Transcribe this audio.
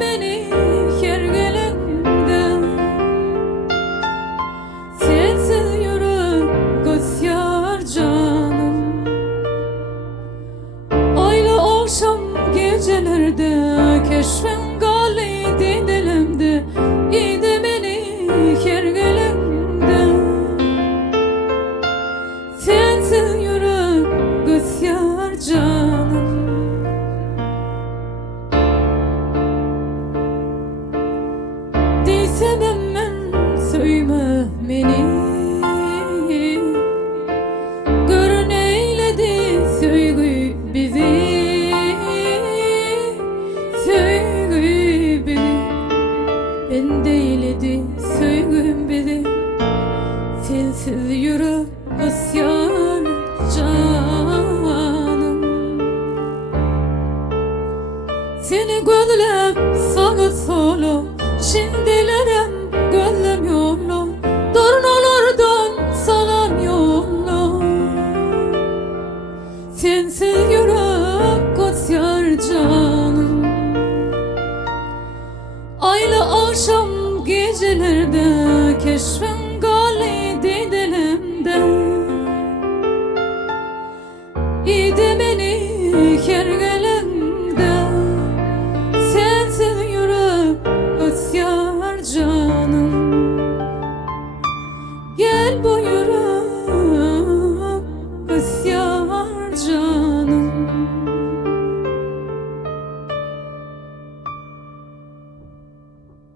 beni her gelende. Sensiz yürek gözyar canım. Ayla akşam gecelerde keşfen galiydi dilimde. İdi beni her gelende. Sensiz yürek gözyar canım. Sevmem ben söyle beni. Gör neyledi sevgi bizi. Sevgi bizi. Ben değildi sevgim bizi. Sensiz yürek isyan canım. Seni gözlep sağa sola şimdilerim gönlüm yolla. Tornalardan salam yolla. Sensiz yürek kosyar canım. Ayla akşam gecelerde keşfen